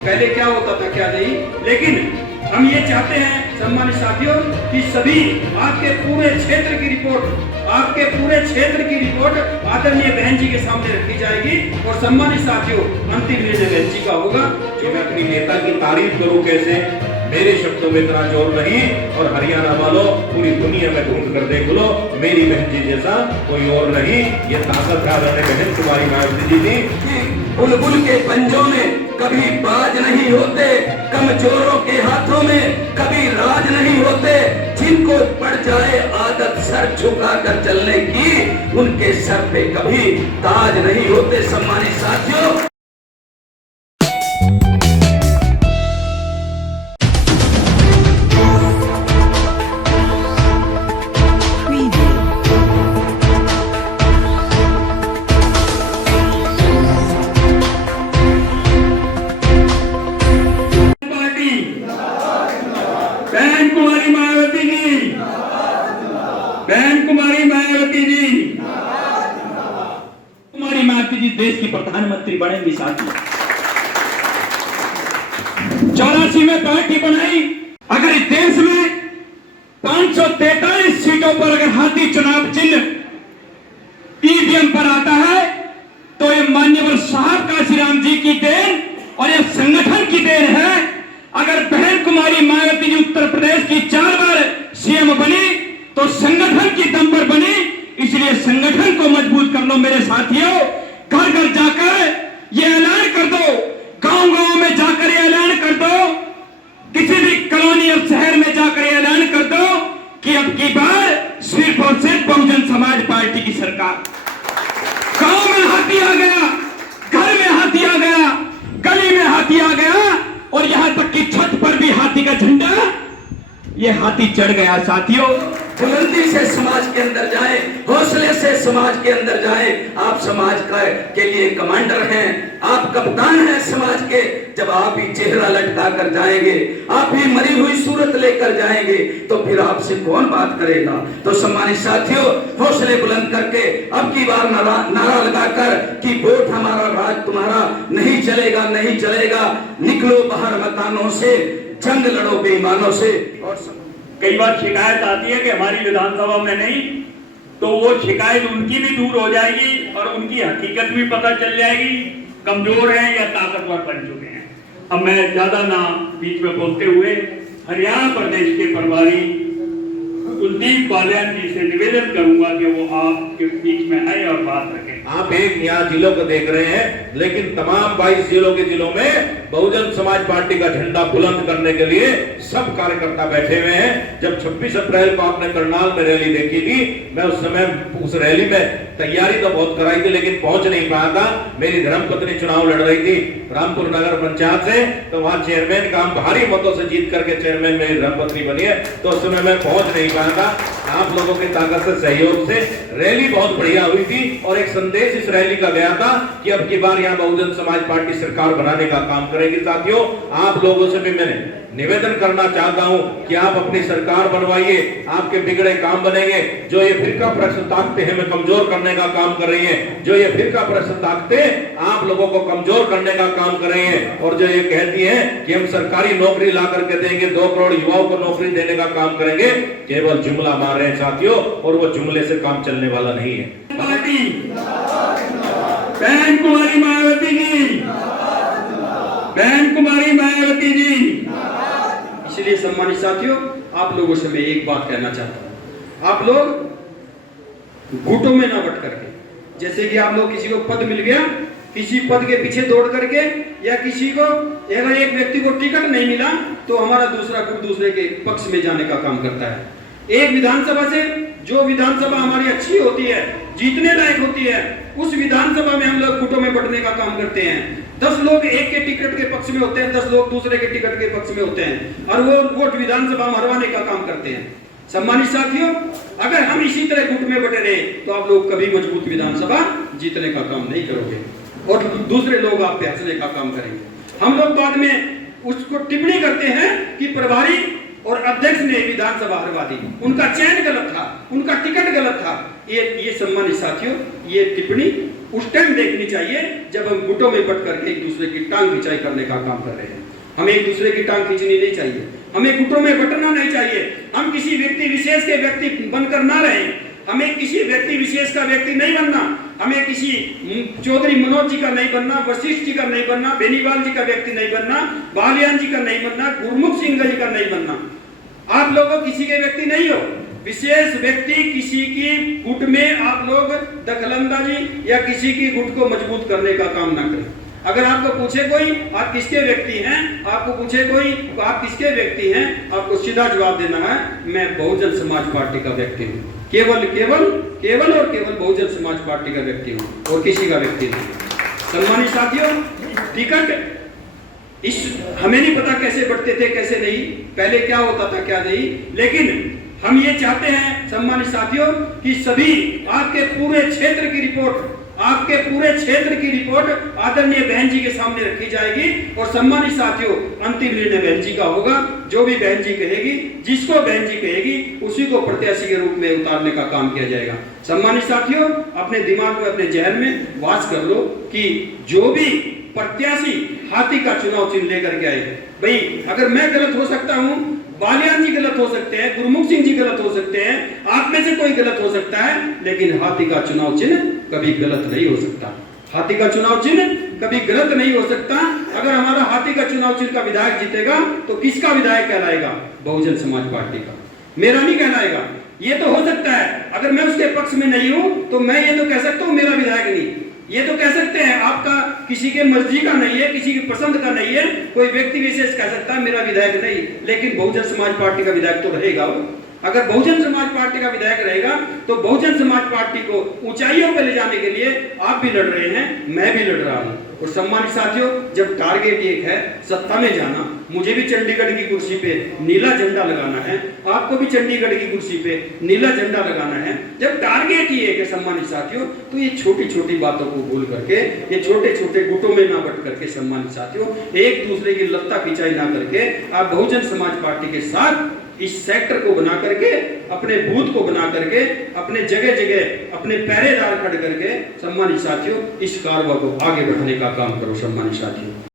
पहले क्या होता था क्या नहीं, लेकिन हम ये चाहते हैं सम्मानित साथियों कि सभी आपके पूरे क्षेत्र की रिपोर्ट आदरणीय बहन जी के सामने रखी जाएगी और सम्मानित साथियों अंतिम निर्णय बहन जी का होगा। जो मैं अपनी नेता की तारीफ करूं कैसे, मेरे शब्दों में इतना जोर नहीं, और हरियाणा वालों पूरी दुनिया में ढूंढ कर देख लो, मेरी बहन जी जैसा कोई और नहीं। ये ताकत आदरणीय बहन कुमारी मायावती जी थी। बुलबुल के पंजों में कभी बाज नहीं होते, कमजोरों के हाथों में कभी राज नहीं होते। जिनको पड़ जाए आदत सर झुका कर चलने की, उनके सर पे कभी ताज नहीं होते। सम्मानित साथियों, बहन कुमारी मायावती जी, कुमारी मायावती जी देश की प्रधानमंत्री बनेंगी साथी। 84 में पार्टी बनाई। अगर इस देश में 543 सीटों पर अगर हाथी चुनाव चिन्ह ईवीएम पर आता है तो ये माननीय साहब काशीराम जी की देन और ये संगठन की देन है। अगर बहन कुमारी मायावती जी उत्तर प्रदेश की 4 बार सीएम बनी तो संगठन की दम पर बनी, इसलिए संगठन को मजबूत कर लो मेरे साथियों। घर घर जाकर ये ऐलान कर दो, गांव गांव में जाकर ये ऐलान कर दो, किसी भी कॉलोनी और शहर में जाकर ये ऐलान कर दो कि अब की बार सिर्फ और सिर्फ बहुजन समाज पार्टी की सरकार। गांव में हाथी आ गया, घर में हाथी आ गया, गली में हाथी आ गया, और यहां तक कि छत पर भी हाथी का झंडा, ये हाथी चढ़ गया साथियों। बुलंदी से समाज के अंदर जाए, हौसले से समाज के अंदर जाए। आप समाज के लिए कमांडर हैं, आप कप्तान हैं समाज के। जब आप ही चेहरा लटका कर जाएंगे, आप ही मरी हुई सूरत लेकर जाएंगे, तो फिर आपसे कौन बात करेगा। तो सम्मानित साथियों, हौसले बुलंद करके अब की बार नारा लगाकर कि वोट हमारा राज तुम्हारा, नहीं चलेगा नहीं चलेगा, निकलो बाहर मकानों से, जंग लड़ो बेईमानों से। और कई बार शिकायत आती है कि हमारी विधानसभा में नहीं, तो वो शिकायत उनकी भी दूर हो जाएगी और उनकी हकीकत भी पता चल जाएगी, कमजोर हैं या ताकतवर बन चुके हैं। अब मैं ज्यादा ना बीच में बोलते हुए हरियाणा प्रदेश के प्रभारी कुलदीप बालियान जी से निवेदन करूंगा कि वो आपके बीच में आए और बात रखें। आप एक यहाँ जिलों को देख रहे हैं, लेकिन तमाम 22 जिलों में बहुजन समाज पार्टी का झंडा बुलंद करने के लिए सब कार्यकर्ता बैठे हुए हैं। जब 26 अप्रैल को आपने करनाल में रैली देखी थी, मैं उस समय उस रैली में तैयारी तो बहुत कराई थी, लेकिन पहुंच नहीं पाया था। मेरी धर्मपत्नी चुनाव लड़ रही थी रामपुर नगर पंचायत से, तो वहां चेयरमैन का हम भारी मतों से जीत करके चेयरमैन मेरी धर्मपत्नी बनी है, तो उस समय मैं पहुंच नहीं पाया था। आप लोगों की ताकत से, सहयोग से रैली बहुत बढ़िया हुई थी, और एक संदेश इस रैली का गया था कि अब की बार यहाँ बहुजन समाज पार्टी सरकार बनाने का काम करेगी। साथियों, आप लोगों से भी मैंने निवेदन करना चाहता हूं कि आप अपनी सरकार बनवाइए, आपके बिगड़े काम बनेंगे। जो ये फिरका प्रश्न ताकते हमें कमजोर करने का काम कर रही हैं, जो ये फिरका प्रश्न ताकते आप लोगों को कमजोर करने का काम कर रही हैं, और जो ये कहती हैं कि हम सरकारी नौकरी ला करके देंगे, 2 करोड़ युवाओं को नौकरी देने का काम करेंगे, केवल जुमला मार रहे हैं साथियों, और वो जुमले से काम चलने वाला नहीं है। पार्टी बहन कुमारी मायावती जी, बहन कुमारी मायावती जी। इसलिए सम्मानित साथियों, आप लोगों से मैं एक बात कहना चाहता हूं, आप लोग गुटों में ना बट करके, जैसे कि आप लोग किसी को पद मिल गया, किसी पद के पीछे दौड़ करके, या किसी को अगर एक व्यक्ति को टिकट नहीं मिला तो हमारा दूसरा गुट दूसरे के पक्ष में जाने का काम करता है। एक विधानसभा से जो विधानसभा हमारी अच्छी होती है, जीतने लायक होती है, उस विधानसभा में हम लोग गुटों में बटने का काम करते हैं। 10 लोग एक के टिकट के पक्ष में होते हैं, 10 लोग दूसरे के टिकट के पक्ष में होते हैं, और वो वोट विधानसभा में हरवाने का काम करते हैं। सम्मानित साथियों, अगर हम इसी तरह गुट में बटे रहे तो आप लोग कभी मजबूत विधानसभा जीतने का काम नहीं करोगे, और दूसरे लोग आप पे हंसने का काम करेंगे। हम लोग बाद में उसको टिप्पणी करते हैं कि प्रभारी और अध्यक्ष ने विधानसभा हरवा दी, उनका चयन गलत था, उनका टिकट गलत था। ये सम्मानित साथियों, ये टिप्पणी उस टाइम देखनी चाहिए जब हम गुटों में बट करके एक दूसरे की टांग खिंचाई करने का काम कर रहे हैं। हमें एक दूसरे की टांग खींचनी नहीं चाहिए, हमें गुटों में बटना नहीं चाहिए, हम किसी व्यक्ति विशेष के व्यक्ति बनकर ना रहें, हमें किसी व्यक्ति विशेष का व्यक्ति नहीं बनना, हमें किसी चौधरी मनोज जी का नहीं बनना, वशिष्ठ जी का नहीं बनना, बेनीवाल जी का व्यक्ति नहीं बनना, बालियान जी का नहीं बनना, गुरमुख सिंह जी का नहीं बनना। आप लोग किसी के व्यक्ति नहीं हो, विशेष व्यक्ति किसी की गुट में आप लोग दखलंदाजी या किसी की गुट को मजबूत करने का काम ना करें। अगर आपको पूछे कोई आप किसके व्यक्ति हैं, आपको पूछे कोई आप किसके व्यक्ति हैं, आपको सीधा जवाब देना है मैं बहुजन समाज पार्टी का व्यक्ति हूँ, केवल केवल केवल और केवल बहुजन समाज पार्टी का व्यक्ति हूँ और किसी का व्यक्ति नहीं। सम्मानित साथियों, टिकट इस हमें नहीं पता कैसे बढ़ते थे कैसे नहीं, पहले क्या होता था क्या नहीं, लेकिन हम ये चाहते हैं सम्मानित साथियों कि सभी आपके पूरे क्षेत्र की रिपोर्ट, आपके पूरे क्षेत्र की रिपोर्ट आदरणीय बहन जी के सामने रखी जाएगी और सम्मानित साथियों अंतिम निर्णय बहन जी का होगा। जो भी बहन जी कहेगी, जिसको बहन जी कहेगी उसी को प्रत्याशी के रूप में उतारने का काम किया जाएगा। सम्मानित साथियों, अपने दिमाग में अपने जहन में वास कर लो कि जो भी प्रत्याशी हाथी का चुनाव चिन्ह लेकर के आए, भाई अगर मैं गलत हो सकता हूं, बालियान जी गलत हो सकते हैं, गुरमुख सिंह जी गलत हो सकते हैं, आप में से कोई गलत हो सकता है, लेकिन हाथी का चुनाव चिन्ह कभी गलत नहीं हो सकता। हाथी का चुनाव चिन्ह कभी गलत नहीं हो सकता। अगर हमारा हाथी का चुनाव चिन्ह का विधायक जीतेगा तो किसका विधायक कहलाएगा? बहुजन समाज पार्टी का, मेरा नहीं कहलाएगा। ये तो हो सकता है अगर मैं उसके पक्ष में नहीं हूं तो मैं ये तो कह सकता हूं मेरा विधायक नहीं, ये तो कह सकते हैं आपका किसी के मर्जी का नहीं है, किसी की पसंद का नहीं है, कोई व्यक्ति विशेष कह सकता है मेरा विधायक नहीं, लेकिन बहुजन समाज पार्टी का विधायक तो रहेगा वो। अगर बहुजन समाज पार्टी का विधायक रहेगा तो बहुजन समाज पार्टी को ऊंचाइयों पर ले जाने के लिए आप भी लड़ रहे हैं, मैं भी लड़ रहा हूं। और सम्मानित साथियों, जब टारगेट एक है सत्ता में जाना, मुझे भी चंडीगढ़ की कुर्सी पे नीला झंडा लगाना है, आपको भी चंडीगढ़ की कुर्सी पे नीला झंडा लगाना है, जब टारगेट ही एक है सम्मानित साथियों, तो ये छोटी छोटी बातों को भूल करके, ये छोटे छोटे गुटों में ना बट करके सम्मानित साथियों, एक दूसरे की लत्ता खिंचाई ना करके आप बहुजन समाज पार्टी के साथ इस सेक्टर को बना करके, अपने बूथ को बना करके, अपने जगह जगह अपने पहरेदार खड़े करके सम्मानित साथियों इस कारवा को आगे बढ़ाने का काम करो सम्मानित साथियों।